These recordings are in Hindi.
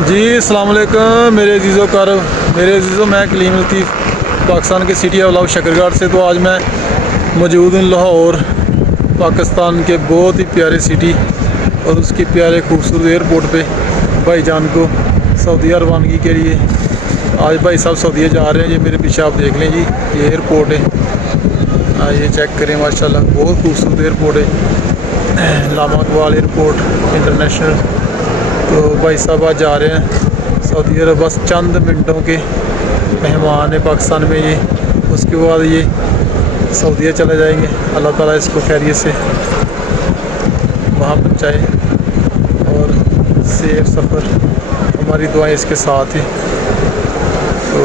जी अस्सलाम वालेकुम मेरे अजीज़ों मेरे अजीज़ों, मैं कलीम लतीफ़ पाकिस्तान के सिटी ऑफ शकरगार्ड से। तो आज मैं मौजूद हूँ लाहौर, पाकिस्तान के बहुत ही प्यारे सिटी और उसके प्यारे खूबसूरत एयरपोर्ट पे भाईजान को सऊदीया रवानगी के लिए। आज भाई साहब सऊदीया जा रहे हैं। ये मेरे पीछे आप देख लें जी, ये एयरपोर्ट है। ये चेक करें, माशाल्लाह बहुत खूबसूरत एयरपोर्ट है, लामा इकबाल एयरपोर्ट इंटरनेशनल। तो भाई साहब आज जा रहे हैं सऊदी अरब, बस चंद मिनटों के मेहमान है पाकिस्तान में ये। उसके बाद ये सऊदीया चले जाएंगे। अल्लाह ताला इसको खैरियत से वहाँ पहुँचाए और सेफ सफ़र, हमारी दुआएं इसके साथ हैं। तो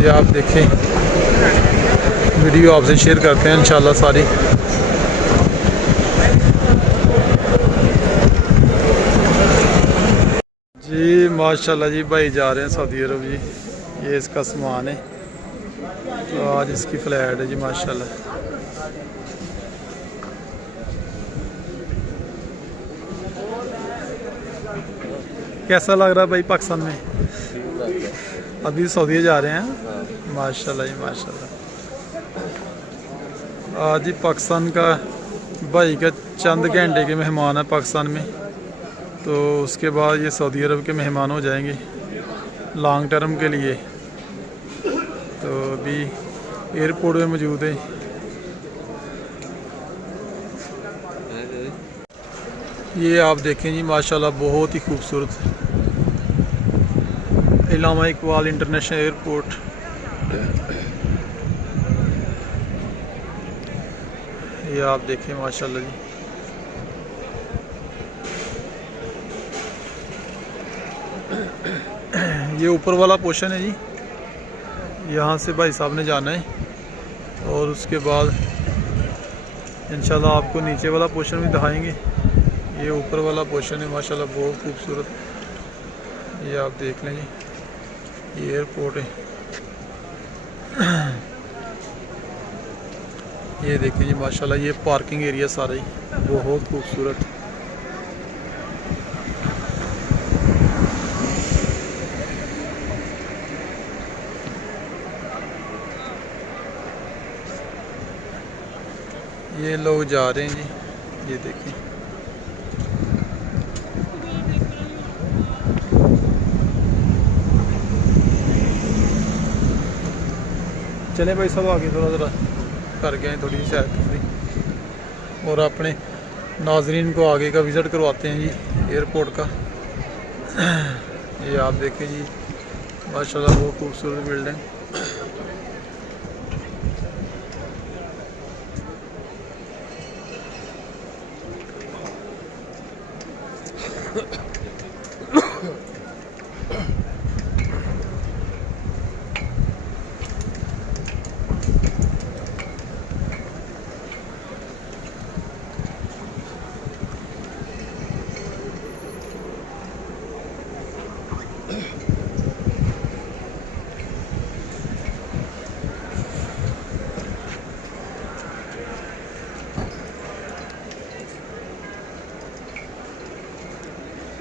ये आप देखें, वीडियो आपसे शेयर करते हैं इंशाल्लाह सारी। जी माशाल्लाह जी, भाई जा रहे हैं सऊदी अरब जी। ये इसका सामान है, तो आज इसकी फ़्लाइट है जी माशाल्लाह। कैसा लग रहा है भाई पाकिस्तान में? अभी सऊदी जा रहे हैं, माशाल्लाह जी माशाल्लाह। आज ही पाकिस्तान का भाई का चंद घंटे के मेहमान है पाकिस्तान में, तो उसके बाद ये सऊदी अरब के मेहमान हो जाएंगे लॉन्ग टर्म के लिए। तो अभी एयरपोर्ट में मौजूद है। ये आप देखें जी माशाल्लाह बहुत ही खूबसूरत लामा इकबाल इंटरनेशनल एयरपोर्ट। ये आप देखें माशाल्लाह जी। ये ऊपर वाला पोर्शन है जी, यहाँ से भाई साहब ने जाना है और उसके बाद इंशाल्लाह आपको नीचे वाला पोर्शन भी दिखाएंगे। ये ऊपर वाला पोर्शन है माशाल्लाह बहुत खूबसूरत। ये आप देख लें जी, ये एयरपोर्ट है। ये देखें जी माशाल्लाह, ये पार्किंग एरिया सारा ही बहुत खूबसूरत। ये लोग जा रहे हैं जी, ये देखें। चले भाई सब आगे थोड़ा ज़रा कर गए थोड़ी सी सैर तफरी और अपने नाजरीन को आगे का विज़िट करवाते हैं जी एयरपोर्ट का। ये आप देखें जी माशाल्लाह बहुत खूबसूरत बिल्डिंग।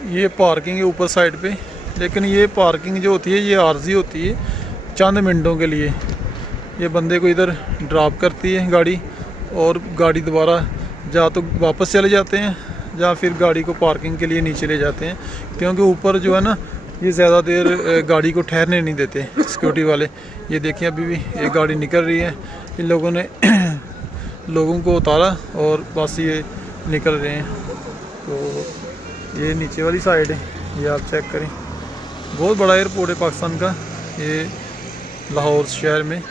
ये पार्किंग है ऊपर साइड पे, लेकिन ये पार्किंग जो होती है ये आर्जी होती है चंद मिनटों के लिए। ये बंदे को इधर ड्रॉप करती है गाड़ी और गाड़ी दोबारा या तो वापस चले जाते हैं या फिर गाड़ी को पार्किंग के लिए नीचे ले जाते हैं, क्योंकि ऊपर जो है ना ये ज़्यादा देर गाड़ी को ठहरने नहीं देते सिक्योरिटी वाले। ये देखिए अभी भी एक गाड़ी निकल रही है, इन लोगों ने लोगों को उतारा और बस ये निकल रहे हैं। तो ये नीचे वाली साइड है, ये आप चेक करें। बहुत बड़ा एयरपोर्ट है पाकिस्तान का, ये लाहौर शहर में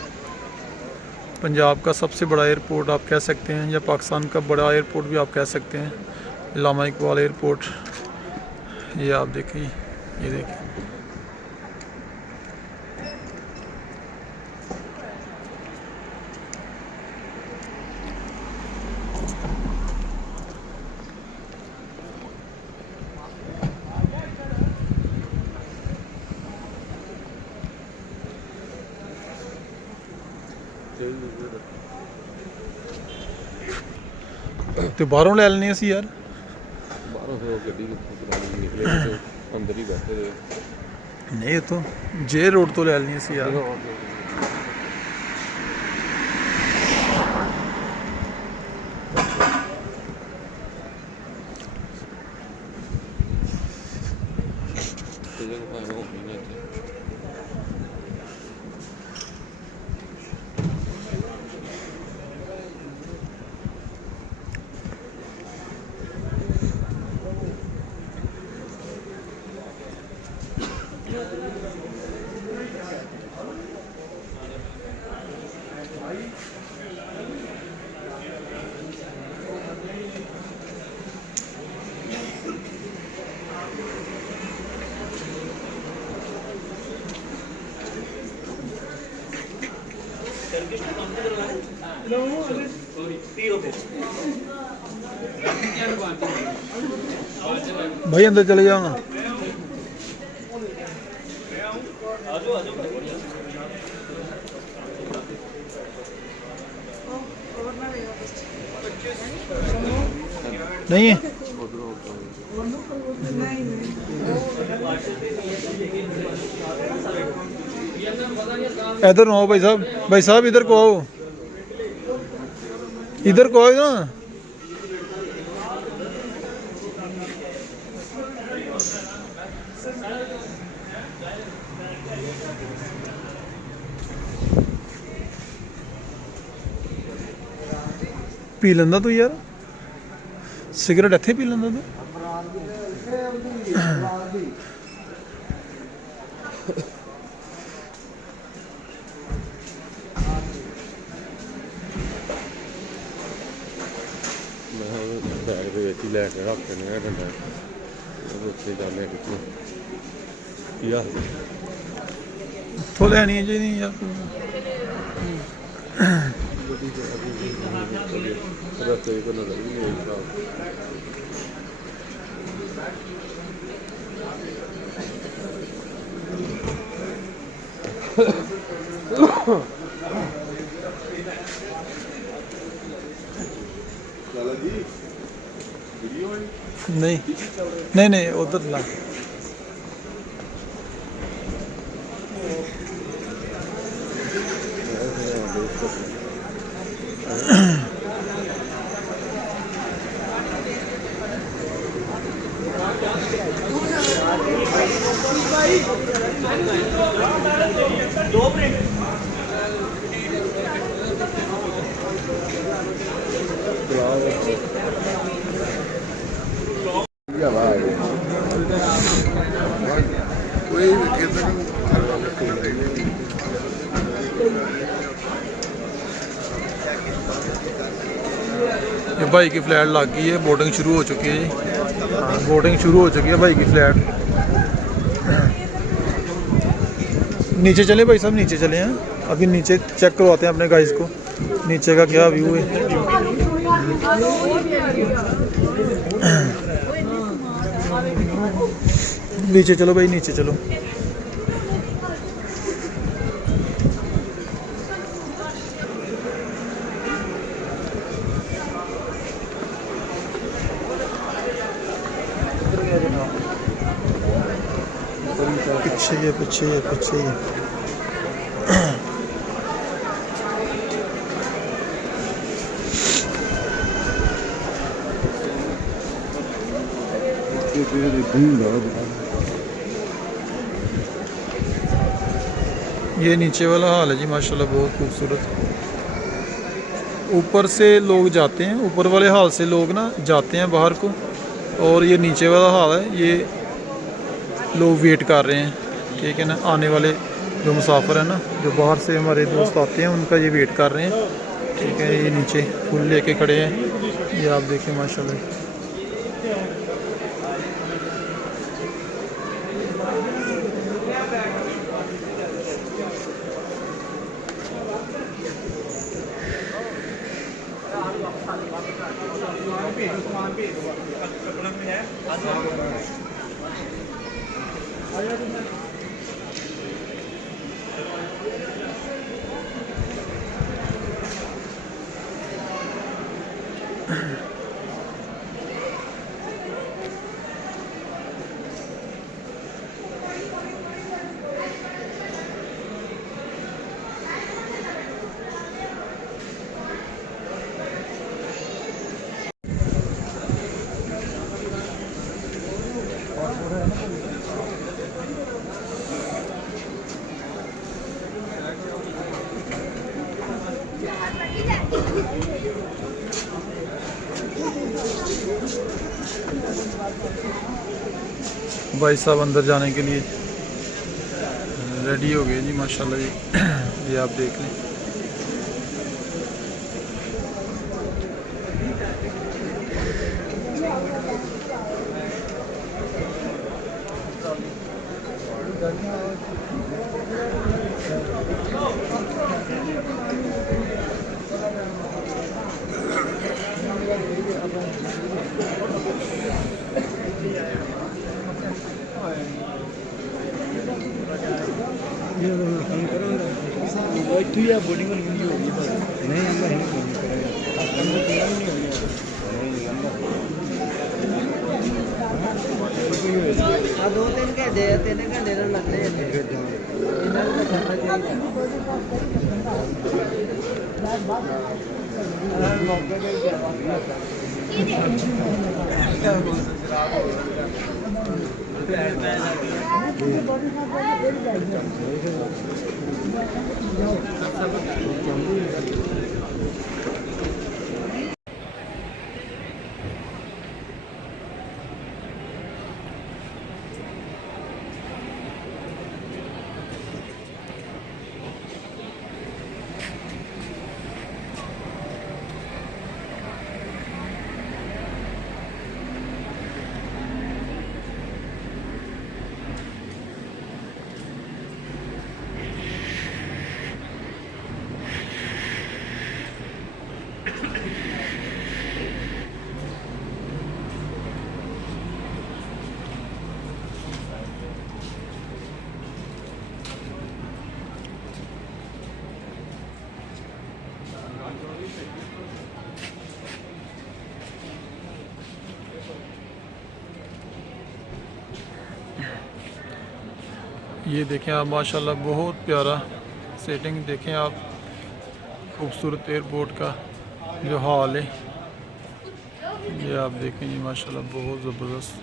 पंजाब का सबसे बड़ा एयरपोर्ट आप कह सकते हैं, या पाकिस्तान का बड़ा एयरपोर्ट भी आप कह सकते हैं, लामा इकबाल एयरपोर्ट। ये आप देखें, ये देखें। तो बाहरों ले लेने सी यार, बाहरों से गड्डी निकले अंदर ही बैठे थे नहीं तो जे रोड तो ले लेनी सी यार। भाई अंदर चले जाओ ना। नहीं है इधर आओ भाई साहब, भाई साहब इधर को आओ, इधर को आओ ना। पी लेंदा तू यार, सिगरेट इत्थे पी लेंदा तू। बैग के विच ही लैके रख देने डंडा बच्चे जाने कितने इत्थों लैनी जी नहीं यार रस्ते को नजर भी नहीं आई नहीं नहीं नहीं उधर ला। ये भाई की फ्लैट लग गई है, बोटिंग शुरू हो चुकी है जी। हाँ बोटिंग शुरू हो चुकी है भाई की फ्लैट। नीचे चले भाई साहब, नीचे चले हैं, अभी नीचे चेक करवाते हैं अपने गाइस को नीचे का क्या व्यू है। नीचे चलो भाई, नीचे चलो। पीछे ये पीछे ये पीछे ये ये नीचे वाला हाल है जी माशाल्लाह, बहुत खूबसूरत। ऊपर से लोग जाते हैं, ऊपर वाले हाल से लोग ना जाते हैं बाहर को, और ये नीचे वाला हाल है, ये लोग वेट कर रहे हैं, ठीक है ना। आने वाले जो मुसाफिर हैं ना, जो बाहर से हमारे दोस्त आते हैं, उनका ये वेट कर रहे हैं, ठीक है। ये नीचे फूल लेके खड़े हैं, ये आप देखें माशाल्लाह। भाई साहब अंदर जाने के लिए रेडी हो गए जी माशाल्लाह जी। ये आप देख लें। दो तीन घंटे लगते ये देखें आप माशाल्लाह बहुत प्यारा सेटिंग देखें आप, खूबसूरत एयरपोर्ट का जो हाल है ये आप देखें जी माशाल्लाह बहुत ज़बरदस्त।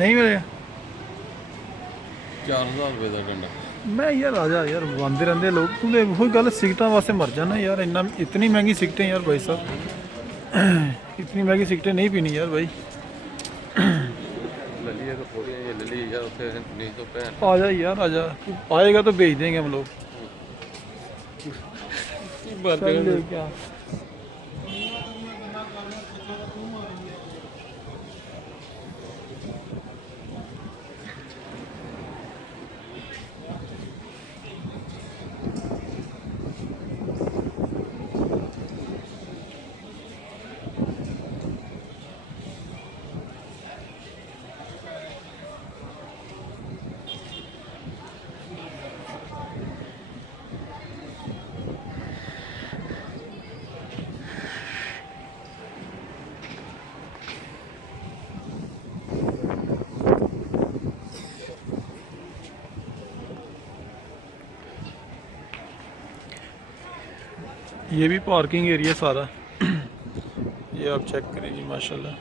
नहीं मिलेगा 4000 रुपए का डंडा। मैं यार आजा यार आंदे रहंदे लोग, तू ते वही गल सिगटां वास्ते मर जाना यार। इतनी महंगी सिगटें यार भाई साहब, इतनी महंगी सिगटें नहीं पीनी यार भाई। ललिया तो थोड़ी है, ये लली यार उसे नहीं तो पैन आजा यार आजा, तू आएगा तो भेज देंगे हम लोग। चल ले क्या ये भी पार्किंग एरिया सारा। ये आप चेक करें जी माशाल्लाह।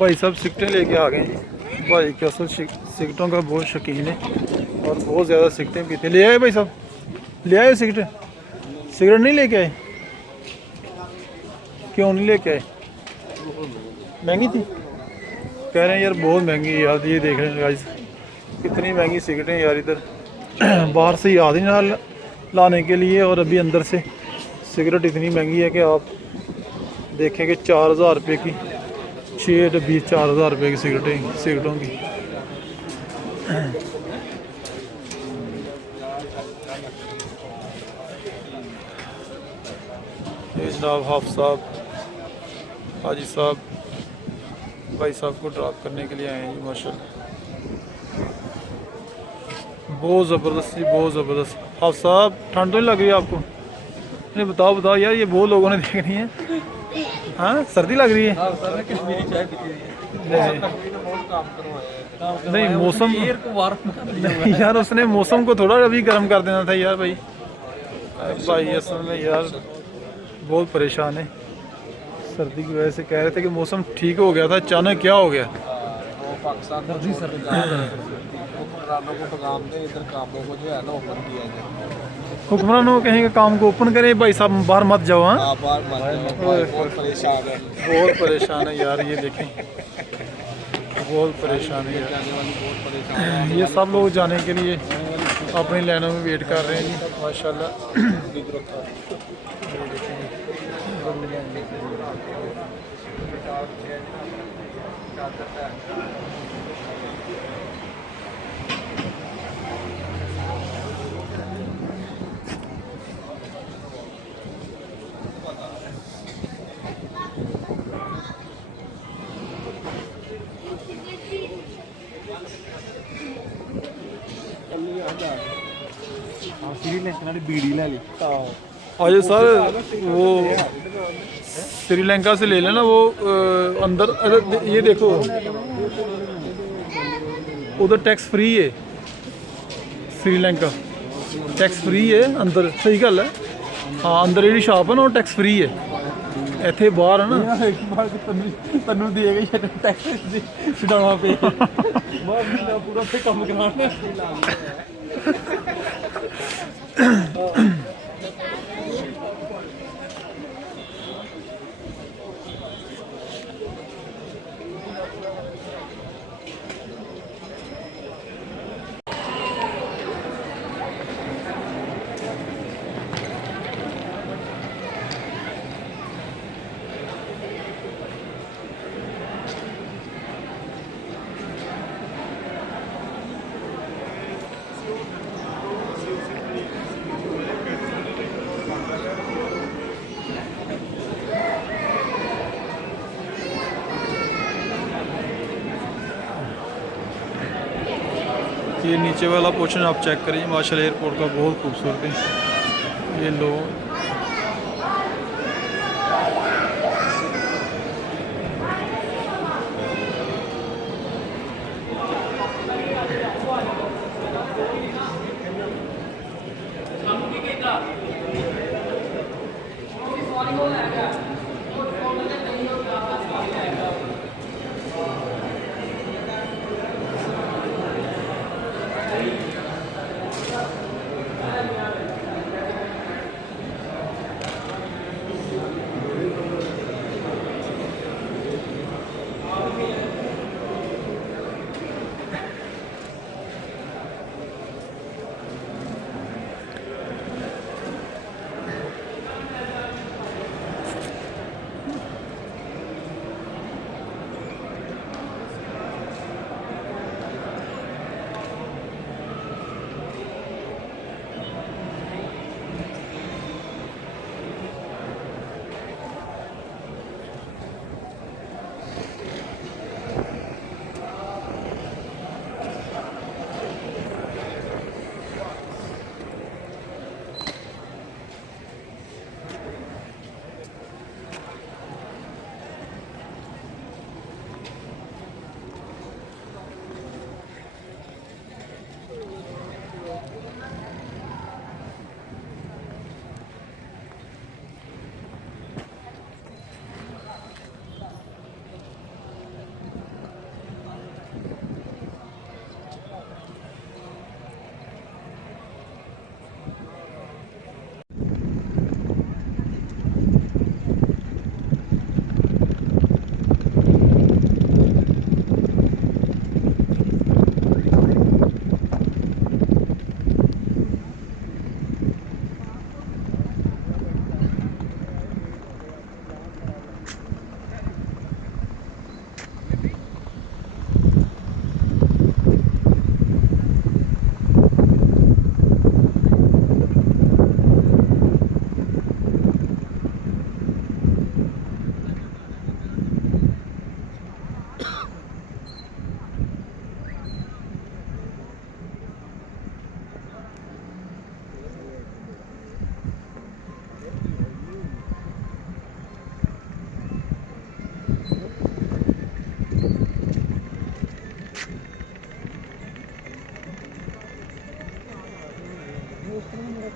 भाई साहब सिगरेटें लेके आ गए जी। भाई के असल सिगरेटों का बहुत शौकीन है और बहुत ज़्यादा सिगरेटें पीते। ले आए भाई साहब, ले आए सिगरेट नहीं लेके आए? क्यों नहीं लेके आए? महंगी थी? कह रहे हैं यार बहुत महंगी है यार। ये देख रहे हैं गाइस कितनी महंगी सिगरेटें यार। इधर बाहर से याद ही ना लाने के लिए, और अभी अंदर से सिगरेट इतनी महंगी है कि आप देखें कि 4000 रुपये की 6 डब्बी 4000 रुपये की सिगरेटों की। ये जनाब हाफ साहब, हाजी साहब भाई साहब को ड्रॉप करने के लिए आए हैं जी। माशाल्लाह बहुत ज़बरदस्त जी, बहुत ज़बरदस्त। हाफ साहब ठंड तो नहीं लग रही है आपको? नहीं बताओ बताओ यार, ये बहुत लोगों ने देखनी है। हाँ सर्दी लग रही है? नहीं मौसम नहीं यार, उसने मौसम को थोड़ा अभी गर्म कर देना था यार भाई। भाई असल में यार बहुत परेशान है सर्दी की वजह से। कह रहे थे कि मौसम ठीक हो गया था, अचानक क्या हो गया? हुक्मरानों को कहेंगे काम को ओपन करें, भाई साहब बाहर मत जाओ। हाँ बहुत परेशान है यार, ये देखें बहुत परेशान है यार। ये सब लोग जाने के लिए अपनी लाइनों में वेट कर रहे हैं जी। माशाल्लाह आज सर वो श्रीलंका से ले लेना वो अंदर। अरे ये देखो उधर टैक्स फ्री है, श्रीलंका टैक्स फ्री है अंदर। सही गल है। हाँ अंदर जी शॉप है ना वो टैक्स फ्री है। इतने बाहर है ना तनु दे टैक्स छुड़ाना पे पूरा कम कराना। ये नीचे वाला पोर्शन आप चेक करिए, माशाल्लाह एयरपोर्ट का बहुत खूबसूरत है। ये लोग मेरा